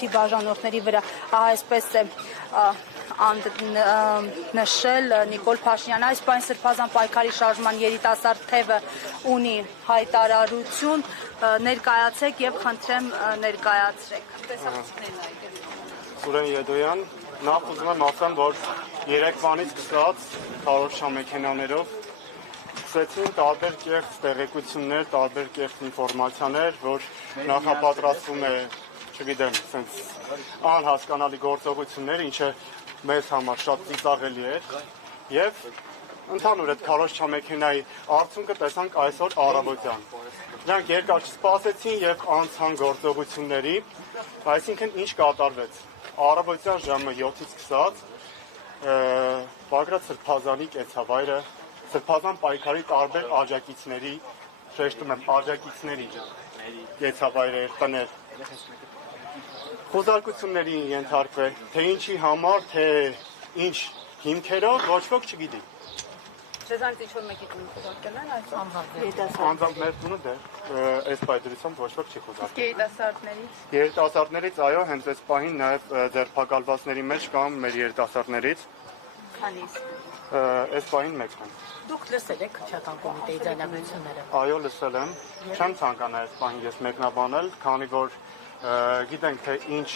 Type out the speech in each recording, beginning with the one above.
դպրոցի բաժանորդների վրա, այսպես է նշել Նիկոլ Փաշինյանը։ Այս պայն Սրբազան պայքարի շարժման երիտասարդ թևը ունի հայտարարություն, ներկայացեք եւ խնդրեմ ներկայացրեք։ Սուրեն Եդոյան, նախ ուզում եմ ասեմ, որ երեկվանից սկսած քարոզչամեքենաներով սկսեցին տարբեր կեղծ տեղեկություններ, տարբեր կեղծ ինֆորմացիաներ, որ նախապատրաստվում է, չգիտեմ, sense անհասկանալի գործողություններ, ինչը մեզ համար շատ ծիծաղելի էր, եւ ընդհանուր այդ քարոզչամեքենայի արդյունքը տեսանք այսօր առավոտյան։ Նրանք երկար չսպասեցին եւ անցան գործողությունների, այսինքն ինչ կատարվեց։ Առավոտյան ժամը 7-ից սկսած Բագրատ Սրբազանի կեցավայրը Սրբազան պայքարի տարբեր աջակիցների, շեշտում եմ, աջակիցների կեցավայրեր, տներ խոզարկությունների ենթարկվել, թե ինչի համար, թե ինչ հիմքերով, ոչ ոք չգիտի։ Ձեզանից ինչ-որ մեկի տուն խոզարկել են այս անձամբ մեր տունը դեռ այս պայդրությամբ ոչ ոք չի խոզարկել։ երիտասարդներից։ Երիտասարդներից, այո, հենց այս պահին նաև ձերբակալվածների մեջ կամ մեր երիտասարդներից։ Քանիս։ Այս պահին մեկ են։ Դուք լսել եք քրեական կոմիտեի ձայնագրությունները։ Այո, լսել եմ։ Չեմ ցանկանա այս պահին ես մեկնաբանել, քանի որ գիտենք թե ինչ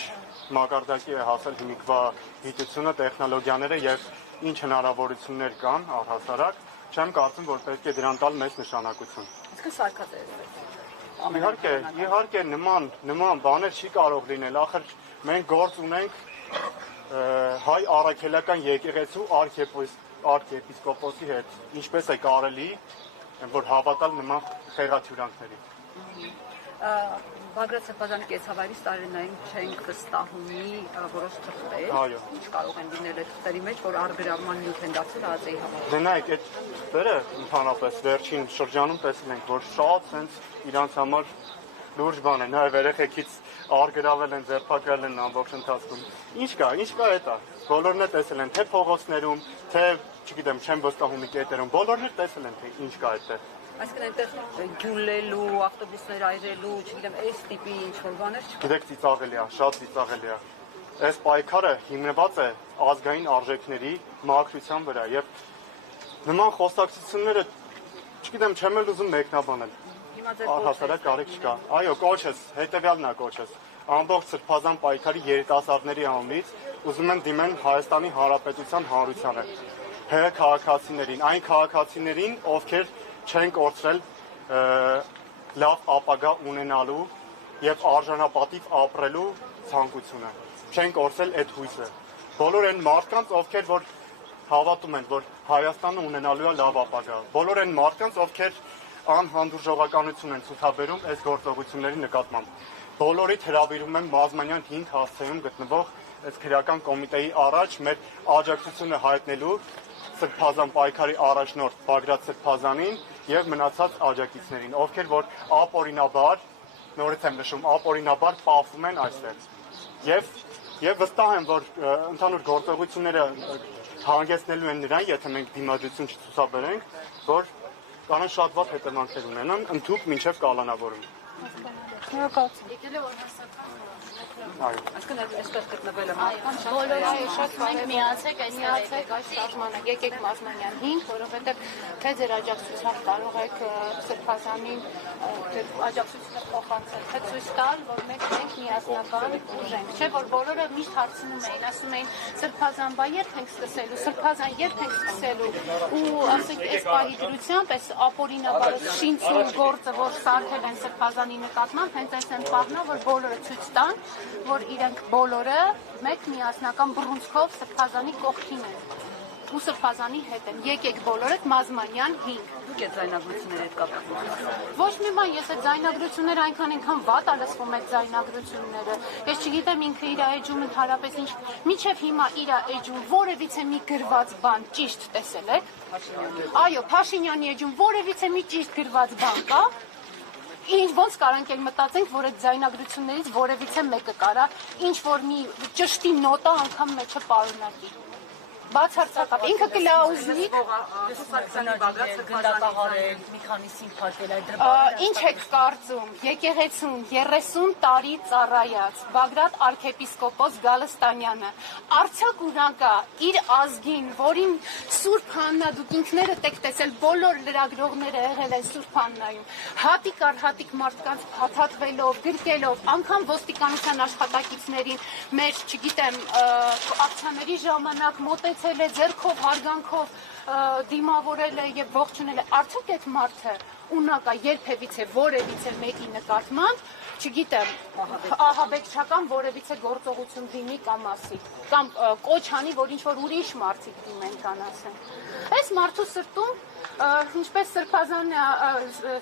մակարդակի է հասել հիմիկվա գիտությունը, տեխնոլոգիաները եւ ինչ հնարավորություններ կան առհասարակ, չեմ կարծում, որ պետք է դրան տալ մեծ նշանակություն։ Իսկ սարկած է։ Իհարկե նման բաներ չի կարող լինել, ախր մենք գործ ունենք հայ առաքելական եկեղեցու արքեպիսկոպոսի հետ, ինչպես է կարելի, որ հավատալ նման խեղաթյուրանքների։ Բագրատ Սրբազանի կեցավայրից տարօրինակ չենք վստահումի որոշ թղթեր, ինչ կարող են լինել այդ թղթերի մեջ, որ առգրավման նյութ են դարձել ԱԶ-ի համար։ Դե նայեք, այդ թղթերը ընդհանրապես վերջին շրջանում տեսել ենք, որ շատ sense իրանց համար լուրջ բան է, նաև երեխեքից առգրավել են, ձերբակալել են ամբողջ ընթացքում։ Ինչ կա դա։ Բոլորն է տեսել են, թե փողոցներում, թե, չգիտեմ, չեմ վստահում կետերում, բոլորն էլ տեսել են, թե ինչ կա այդտեղ։ Այսինքն այնտեղ գյուլելու, ավտոբուսներ այրելու, չգիտեմ, այս տիպի ինչ-որ բաներ չկա։ Գիտեք, ծիծաղելի է, շատ ծիծաղելի է։ Այս պայքարը հիմնված է ազգային արժեքների մաքրության վրա եւ նման խոսակցությունները, չգիտեմ, չեմ էլ ուզում մեկնաբանել։ Առհասարակ կարիք չկա։ Այո, կոչս, հետեւյալն է կոչս։ Ամբողջ Սրբազան պայքարի երիտասարդների անունից ուզում եմ դիմեն Հայաստանի Հանրապետության հանրությանը, ՀՀ քաղաքացիներին, այն քաղաքացիներին, ովքեր չեն կորցրել լավ ապագա ունենալու եւ արժանապատիվ ապրելու ցանկությունը։ Չեն կորցրել այդ հույսը։ Բոլոր այն մարդկանց, ովքեր որ հավատում են, որ Հայաստանը ունենալու է լավ ապագա։ Բոլոր այն մարդկանց, ովքեր անհանդուրժողականություն են ցուցաբերում այս գործողությունների նկատմամբ։ Բոլորիդ հրավիրում եմ Մազմանյան 5 հասցեում գտնվող այս քրեական կոմիտեի առաջ մեր աջակցությունը հայտնելու Սրբազան պայքարի առաջնորդ Բագրատ Սրբազանին եւ մնացած աջակիցներին, ովքեր որ ապօրինաբար, նորից եմ նշում, ապօրինաբար պահվում են այստեղ։ Եվ վստահ եմ, որ ընդհանուր գործողությունները հանգեցնելու են նրան, եթե մենք դիմադրություն չցուցաբերենք, որ կանան շատ վատ հետևանքներ ունենան, ընդհուպ մինչև կալանավորում։ Այսինքն այսպես գտնվել է մարդկանց բոլորը շատ մենք միացեք այս շարժմանը, եկեք Մազմանյան 5, որովհետև թե ձեր աջակցությամբ կարող եք Սրբազանին աջակցությունը փոխանցել, թե ցույց տալ, որ մենք միասնական ուժ ենք, չէ՞ որ բոլորը միշտ հարցնում էին, ասում էին Սրբազան բա երբ ենք սկսելու, Սրբազան երբ ենք սկսելու, ու ասենք այս պահի դրությամբ, այս ապօրինաբար շինցու գործը, որ սարքել են Սրբազանի նկատմամբ, հենց այս են պահնա, որ բոլորը ցույց տան, որ իրենք բոլորը մեկ միասնական բռունցքով Սրբազանի կողքին են ու Սրբազանի հետ են։ Եկեք բոլորդ Մազմանյան 5։ Դուք այդ ձայնագրությունները հետ կապված։ Ոչ մի բան, ես այդ ձայնագրությունները այնքան վատ ա լսվում այդ ձայնագրությունները։ Ես չգիտեմ ինքը իր էջում ընդհանրապես ինչ, մինչև հիմա իր էջում որևիցե մի գրված բան ճիշտ տեսել եք։ Այո, Փաշինյանի էջում որևիցե մի ճիշտ գրված բան կա։ Ինչ ոնց կարանք էլ մտածենք, որ այդ ձայնագրություններից որևիցե մեկը կարա ինչ որ մի ճշտի նոտա անգամ մեջը պարունակի։ բացարձակապես ինքը կլաուզնի գնդակահարել, մի քանիսին փակել այդ Ինչ եք կարծում, եկեղեցուն 30 տարի ծառայած Բագրատ arczepiskopos Գալստանյանը արդյոք ունակա իր ազգին, որին Սուրբ Հաննա դուք ինքներդ եք տեսել բոլոր լրագրողները եղել են Սուրբ Հաննայում, հատիկ առ հատիկ մարդկանց փաթաթվելով, գրկելով, անգամ ոստիկանության աշխատակիցներին մեր, չգիտեմ, ակցիաների ժամանակ մոտեցել է ձեռքով, հարգանքով դիմավորել է եւ ողջունել է, արդյոք այդ մարդը ունակա երբևիցե որևիցե մեկի նկատմամբ, չգիտեմ, ահաբեկչական որևիցե գործողություն դիմի կամ ասի, կամ կոչ անի, որ ինչ-որ ուրիշ մարդիկ դիմեն կան ասեն։ Այս մարդու սրտում, ինչպես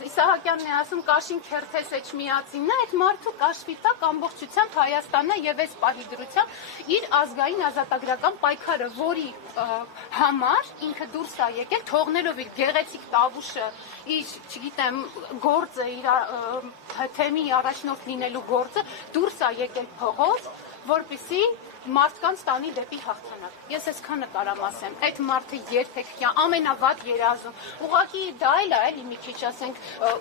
Իսահակյանն է ասում, կաշին քերթես էջմիածին, նա այդ մարդու կաշվի տակ ամբողջությամբ Հայաստանը եւ այս պահի դրությամբ իր ազգային ազատագրական պայքարը, որի համար ինքը դուրս է եկել, թողնելով իր գեղեցիկ տավուշը, իր, չգիտեմ, գործը, իր թեմի առաջնորդ լինելու գործը, դուրս է եկել փողոց, որպեսզի մարդկանց տանի դեպի հաղթանակ։ Ես այսքանը կարամ ասեմ, այդ մարդը երբեք ամենավատ երազում։ Ուղղակի դա էլ է, էլի մի քիչ ասենք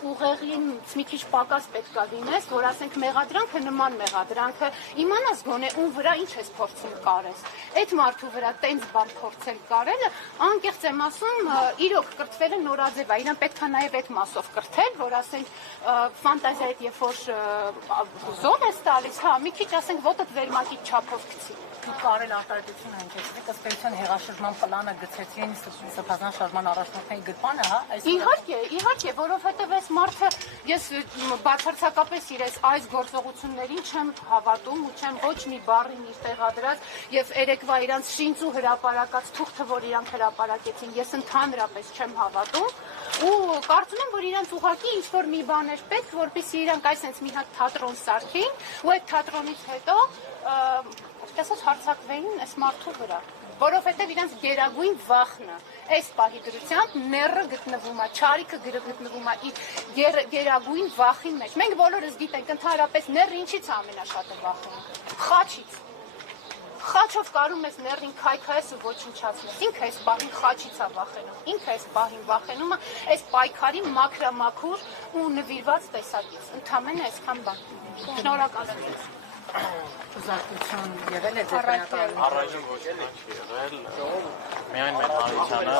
ուղեղին մի քիչ պակաս պետք է լինես, որ ասենք մեղադրանքը նման մեղադրանքը, իմանաս գոնե ում վրա ինչ ես փորձում կարես։ Այդ մարդու վրա տենց բան փորձել կարելը, անկեղծ եմ ասում, իրոք կրթվելը նորաձև է, իրան պետք է նաև այդ մասով կրթել, որ ասենք ֆանտազիայդ երբ որ զոր ես տալիս, հա, մի քիչ ասենք ոտդ վերմակի չափով գցի։ Դուք կարել արտահայտություն հնչեցիք, ըստ էության հեղաշրջման պլանը գցեցին սրբազան շարժման առաջնորդների գրպանը, հա? Իհարկե, որովհետև այս մարդը ես բացարձակապես իրենց այս գործողություններին չեմ հավատում ու չեմ ոչ մի բառին իր տեղադրած եւ երեկվա իրանց շինծու հրապարակած թուղթը, որ իրանք հրապարակեցին, ես ընդհանրապես չեմ հավատում ու կարծում եմ, որ իրանց ուղղակի ինչ-որ մի բան էր պետք, որպեսզի իրանք այսպես մի հատ թատրոն սարքեին ու այդ թատրոնից հետո ասած հարցակվեին այս մարդու վրա, որովհետև իրենց գերագույն վախն է, այս պահի դրությամբ նեռը գտնվում է, չարիքը գտնվում է գերագույն վախի մեջ։ Մենք բոլորս գիտենք, ընդհանրապես նեռը ինչից է ամենաշատը վախենում։ Խաչից։ Խաչով կարում ես նեռին քայքայես ու ոչնչացնես, ինքը այս պահին խաչից է վախենում, ինքը այս պահին վախենում է այս պայքարի մաքրամաքուր ու նվիրված տեսակից, ընդամենը այսքան բան։ Շնորհակալ եմ ձեզ։ Ուզարկություն եղել է ձեր Առաջին ոչ չի եղել, միայն մեր հանրությանը